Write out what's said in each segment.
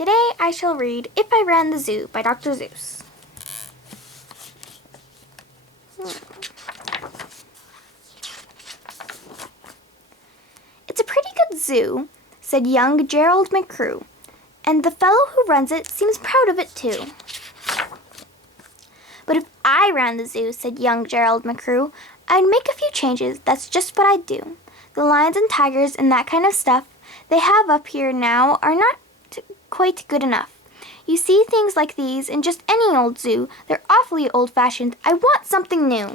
Today I shall read If I Ran the Zoo by Dr. Seuss. It's a pretty good zoo, said young Gerald McCrew, and the fellow who runs it seems proud of it too. But if I ran the zoo, said young Gerald McCrew, I'd make a few changes. That's just what I'd do. The lions and tigers and that kind of stuff they have up here now are not quite good enough. You see things like these in just any old zoo. They're awfully old-fashioned. I want something new.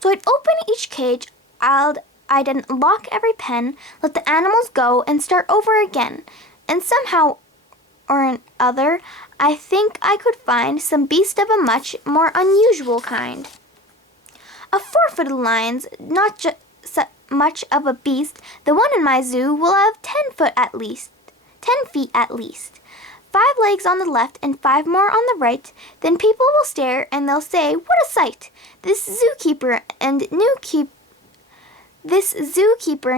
So I'd open each cage, I'd unlock every pen, let the animals go, and start over again. And somehow or other, I think I could find some beast of a much more unusual kind. A 4-footed lion's not just much of a beast. The one in my zoo will have 10 feet at least. 5 legs on the left and 5 more on the right. Then people will stare and they'll say, "What a sight! This zookeeper,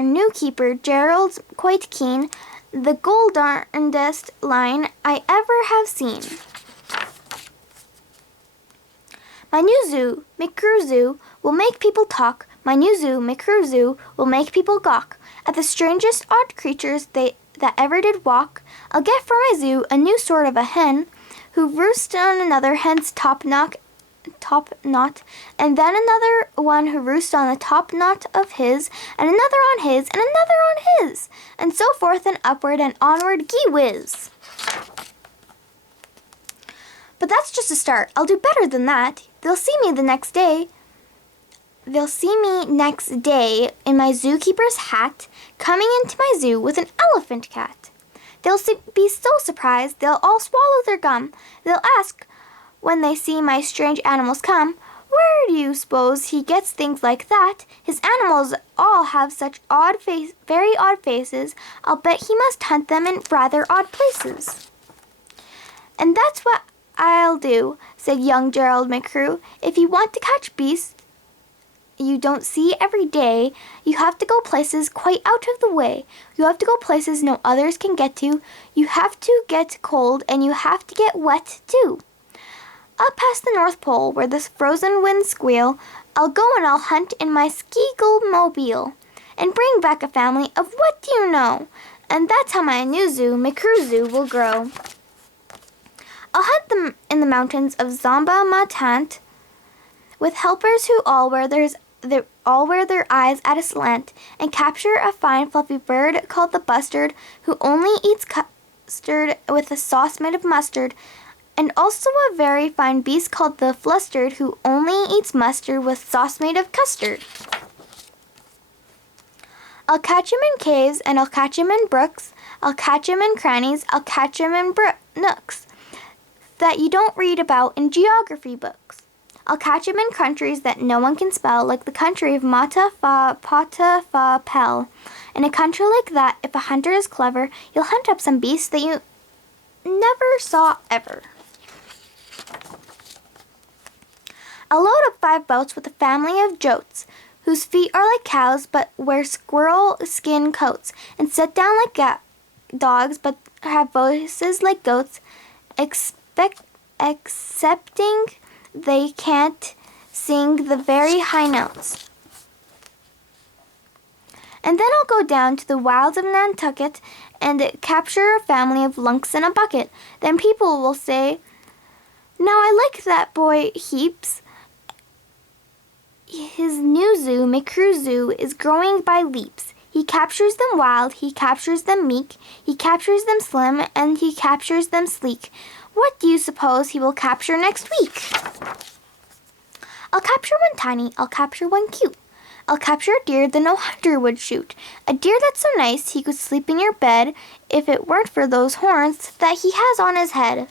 new keeper, Gerald's quite keen. The goldarndest lion I ever have seen." My new zoo, McCrew Zoo, will make people talk. My new zoo, McCrew Zoo, will make people gawk at the strangest odd creatures that ever did walk. I'll get for my zoo a new sort of a hen, who roosts on another hen's top knot, and then another one who roosts on the top knot of his, and another on his, and another on his, and so forth and upward and onward, gee whiz. But that's just a start. I'll do better than that. They'll see me next day in my zookeeper's hat, coming into my zoo with an elephant cat. They'll be so surprised, they'll all swallow their gum. They'll ask, when they see my strange animals come, "Where do you suppose he gets things like that? His animals all have such very odd faces. I'll bet he must hunt them in rather odd places." "And that's what I'll do," said young Gerald McCrew. "If you want to catch beasts you don't see every day, you have to go places quite out of the way. You have to go places no others can get to. You have to get cold and you have to get wet too. Up past the North Pole where the frozen winds squeal, I'll go and I'll hunt in my ski-mobile and bring back a family of what do you know? And that's how my new zoo, McCrew Zoo, will grow. I'll hunt them in the mountains of Zomba-Ma-Tant with helpers who all wear their eyes at a slant, and capture a fine fluffy bird called the bustard, who only eats custard with a sauce made of mustard, and also a very fine beast called the flustered, who only eats mustard with sauce made of custard. I'll catch him in caves, and I'll catch him in brooks, I'll catch him in crannies, I'll catch him in nooks that you don't read about in geography books. I'll catch him in countries that no one can spell, like the country of Mata Fa Pata Fa Pel. In a country like that, if a hunter is clever, you'll hunt up some beasts that you never saw ever. I'll load up 5 boats with a family of jotes, whose feet are like cows but wear squirrel skin coats, and sit down like dogs but have voices like goats, excepting they can't sing the very high notes. And then I'll go down to the wilds of Nantucket and capture a family of lunks in a bucket. Then people will say, "Now I like that boy heaps. His new zoo, McCrew Zoo, is growing by leaps. He captures them wild, he captures them meek, he captures them slim, and he captures them sleek. What do you suppose he will capture next week? I'll capture one tiny, I'll capture one cute. I'll capture a deer that no hunter would shoot. A deer that's so nice he could sleep in your bed if it weren't for those horns that he has on his head."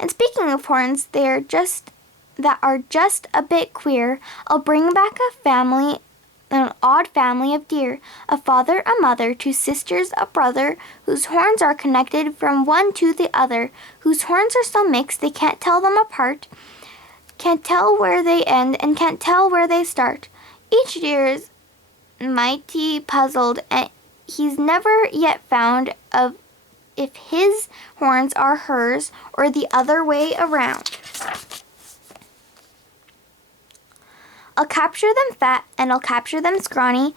And speaking of horns, that are just a bit queer, I'll bring back an odd family of deer, a father, a mother, 2 sisters, a brother, whose horns are connected from one to the other, whose horns are so mixed they can't tell them apart, can't tell where they end, and can't tell where they start. Each deer's mighty puzzled, and he's never yet found of if his horns are hers or the other way around. I'll capture them fat, and I'll capture them scrawny.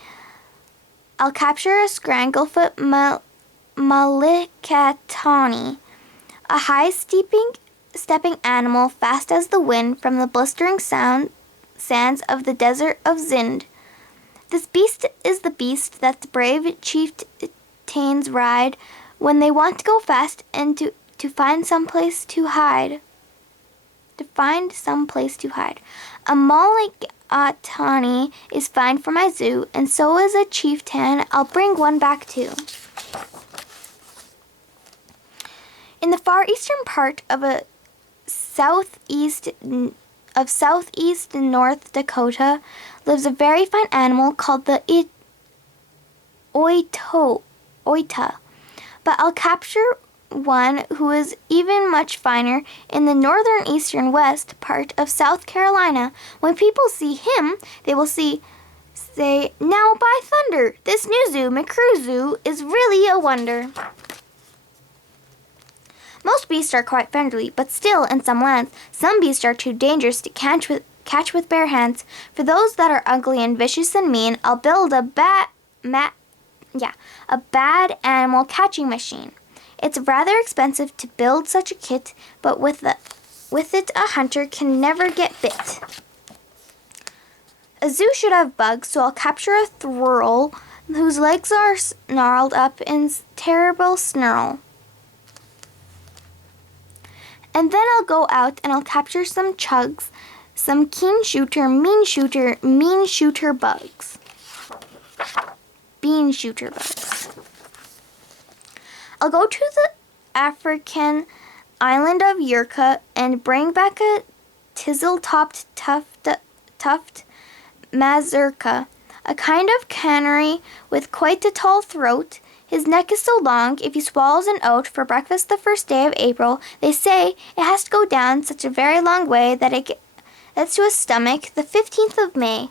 I'll capture a scranglefoot Malikatani, a high-stepping animal fast as the wind from the blistering sands of the desert of Zind. This beast is the beast that the brave chieftains ride when they want to go fast and to find some place to hide. A Malikatani is fine for my zoo, and so is a chieftain. I'll bring one back too. In the far eastern part of southeast North Dakota lives a very fine animal called the Oita. But I'll capture one who is even much finer in the northern eastern west part of South Carolina. When people see him, they will say, "Now by thunder, this new zoo, McCrew Zoo, is really a wonder." Most beasts are quite friendly, but still, in some lands, some beasts are too dangerous to catch with bare hands. For those that are ugly and vicious and mean, I'll build a bad animal catching machine. It's rather expensive to build such a kit, but with it a hunter can never get bit. A zoo should have bugs, so I'll capture a thruel whose legs are snarled up in terrible snarl. And then I'll go out and I'll capture some chugs, some mean shooter bugs. Bean shooter bugs. I'll go to the African island of Yurka and bring back a tizzle-topped tuft mazurka, a kind of canary with quite a tall throat. His neck is so long, if he swallows an oat for breakfast the first day of April, they say it has to go down such a very long way that it gets to his stomach the 15th of May.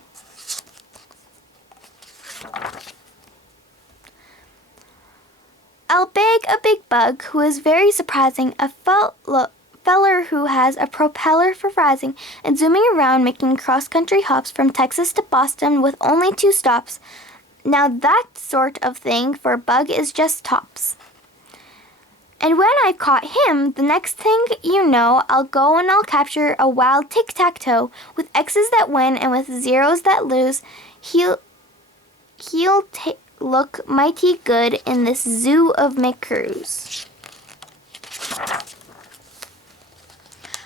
I'll beg a big bug who is very surprising, a feller who has a propeller for rising and zooming around making cross-country hops from Texas to Boston with only 2 stops. Now that sort of thing for a bug is just tops. And when I've caught him, the next thing you know, I'll go and I'll capture a wild tic-tac-toe with X's that win and with zeros that lose. He'll look mighty good in this zoo of McCrews.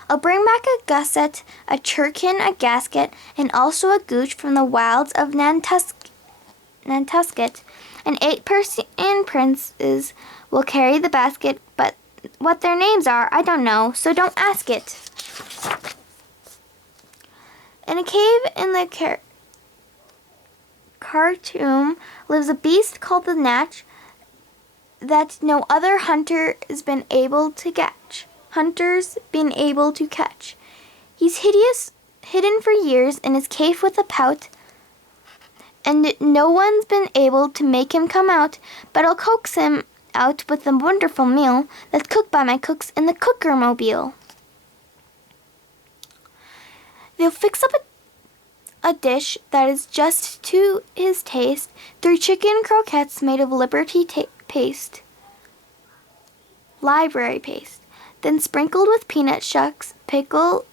I'll bring back a gusset, a churkin, a gasket, and also a gooch from the wilds of Nantusket, and 8 Persian princes will carry the basket, but what their names are, I don't know, so don't ask it. In a cave in the Khartoum lives a beast called the Natch that no other hunter has been able to catch. He's hidden for years in his cave with a pout, and no one's been able to make him come out, but I'll coax him out with a wonderful meal that's cooked by my cooks in the cooker-mobile. They'll fix up a dish that is just to his taste, 3 chicken croquettes made of library paste, then sprinkled with peanut shucks, pickled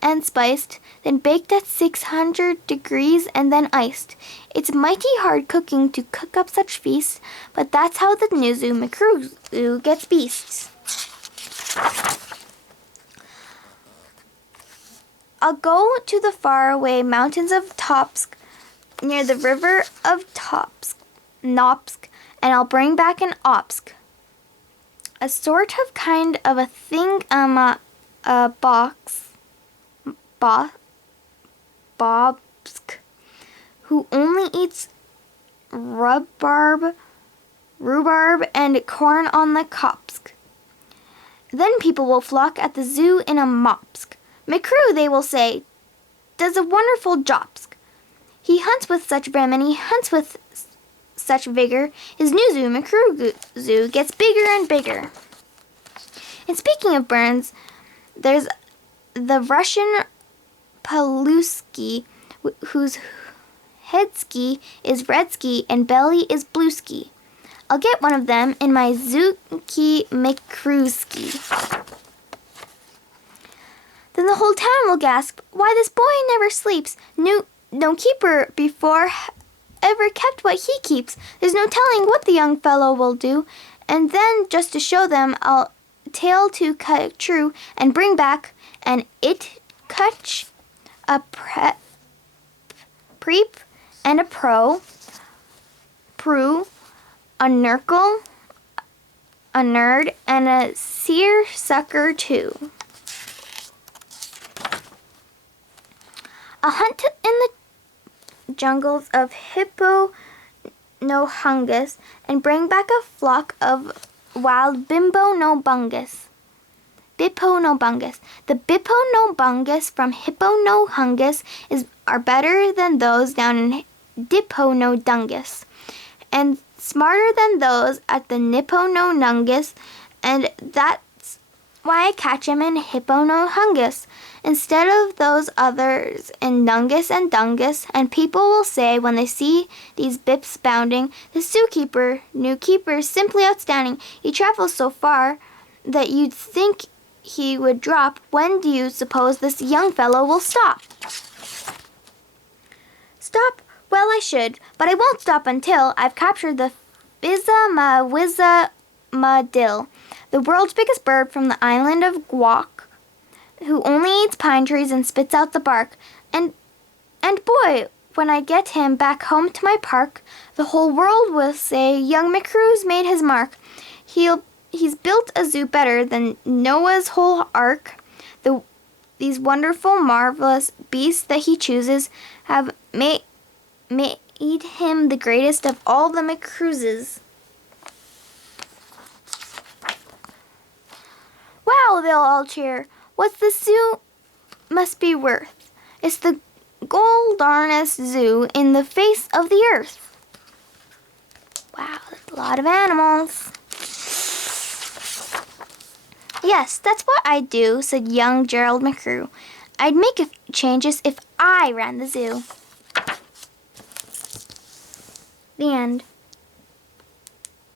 and spiced, then baked at 600 degrees and then iced. It's mighty hard cooking to cook up such feasts, but that's how the new zoo, McCrew Zoo, gets beasts. I'll go to the faraway mountains of Topsk, near the river of Nopsk, and I'll bring back an Opsk, a sort of kind of a thing, a Bobsk, who only eats rhubarb and corn on the Kopsk. Then people will flock at the zoo in a Mopsk. McCrew, they will say, does a wonderful Jopsk. He hunts with such vim and he hunts with such vigor. His new zoo, McCrew Zoo, gets bigger and bigger. And speaking of birds, there's the Russian Palusky, whose head ski is red ski and belly is blue ski. I'll get one of them in my Zookie McCrewski. Then the whole town will gasp, "Why, this boy never sleeps. No keeper before ever kept what he keeps. There's no telling what the young fellow will do." And then, just to show them, I'll tale to cut true and bring back an it cutch, a preep, and a prue, a nurgle, a nerd, and a seersucker too. A hunt in the jungles of Hippo-no-Hungus and bring back a flock of wild Bimbo-no-Bungus. Bippo-no-Bungus. The Bippo-no-Bungus from Hippo-no-Hungus are better than those down in Dippo-no-Dungus, and smarter than those at the Nippo-no-Nungus, and that's why I catch 'em in Hippo-no-Hungus instead of those others in Nungus and Dungus. And people will say when they see these bips bounding, "The new keeper is simply outstanding. He travels so far that you'd think he would drop. When do you suppose this young fellow will stop?" Stop? Well, I should, but I won't stop until I've captured the Fizza-ma-Wizza-ma-dill, the world's biggest bird from the island of Guac, who only eats pine trees and spits out the bark. And boy, when I get him back home to my park, the whole world will say young McCrew's made his mark. He's built a zoo better than Noah's whole ark. These wonderful, marvelous beasts that he chooses have made him the greatest of all the McCrewses. "Wow," they'll all cheer. "What's the zoo must be worth? It's the goldarnest zoo in the face of the earth." Wow, that's a lot of animals. "Yes, that's what I'd do," said young Gerald McCrew. "I'd make a few changes if I ran the zoo." The end.